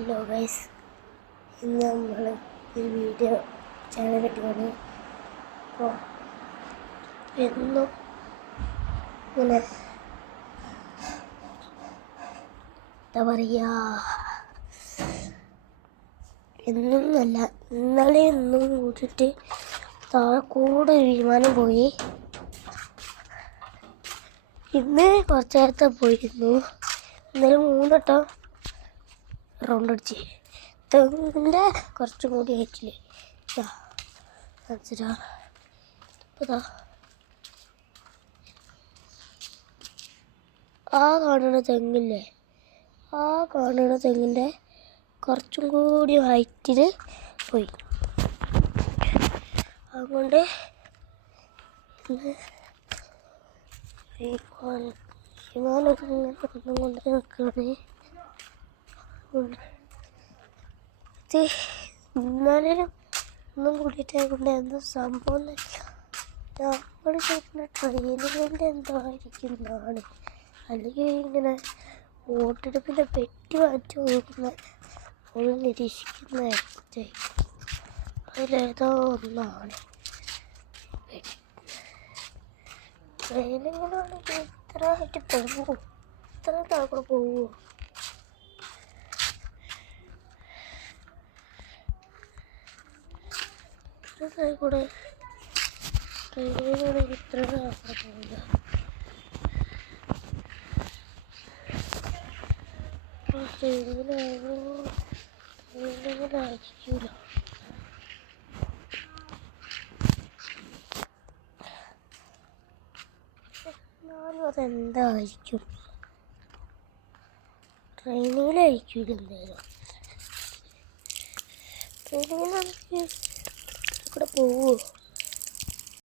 Hello guys, ഇന്ന് നമ്മൾ ഒരു വീഡിയോ ചാനൽ ഇട്ടുകൊണ്ട് അപ്പോൾ എന്നും ഇങ്ങനെ എന്താ പറയുക, എന്നൊന്നല്ല ഇന്നലെ എന്നും കൂട്ടിയിട്ട് താഴെക്കൂടെ ഒരു വിമാനം പോയി. ഇന്ന് കുറച്ച് നേരത്തെ പോയിരുന്നു. ഇന്നലെ 3 വട്ടം റൗണ്ട് അടിച്ച് തെങ്ങിൻ്റെ കുറച്ചും കൂടി ആയിട്ടില്ലേ ഇതാ ആ കാണുന്ന തെങ്ങില്ലേ, ആ കാണുന്ന തെങ്ങിൻ്റെ കുറച്ചും കൂടി ഹൈറ്റിൽ പോയി. അതുകൊണ്ട് വിമാനമൊക്കെ ഇങ്ങനെ കൊണ്ട് നിൽക്കുകയാണ്. ഇത് ഇന്നലെ ഒന്നും കൂടിയിട്ടായതുകൊണ്ട് എന്തോ സംഭവം നമ്മൾ കേൾക്കുന്ന ട്രെയിനുകളുടെ എന്തോ ആയിരിക്കുന്നതാണ്, അല്ലെങ്കിൽ ഇങ്ങനെ വോട്ടെടുപ്പിൻ്റെ പെട്ടി മാറ്റി നോക്കുന്ന ഒരു നിരീക്ഷിക്കുന്ന അതിലേതോ ഒന്നാണ്. ട്രെയിനുകളാണെങ്കിൽ ഇത്ര ആയിട്ട് പോകുമോ? ഇത്ര താഴെ പോകുമോ? കൂടെ ട്രെയിനിലൂടെ ഇത്ര താഴെ പോകില്ല. ട്രെയിനിലായിരിക്കില്ല. എന്നാലും അതെന്തായിരിക്കും? ട്രെയിനിലായിരിക്കില്ല. എന്തായാലും ട്രെയിനിലാണെങ്കിൽ കൂടെ പോവുമോ?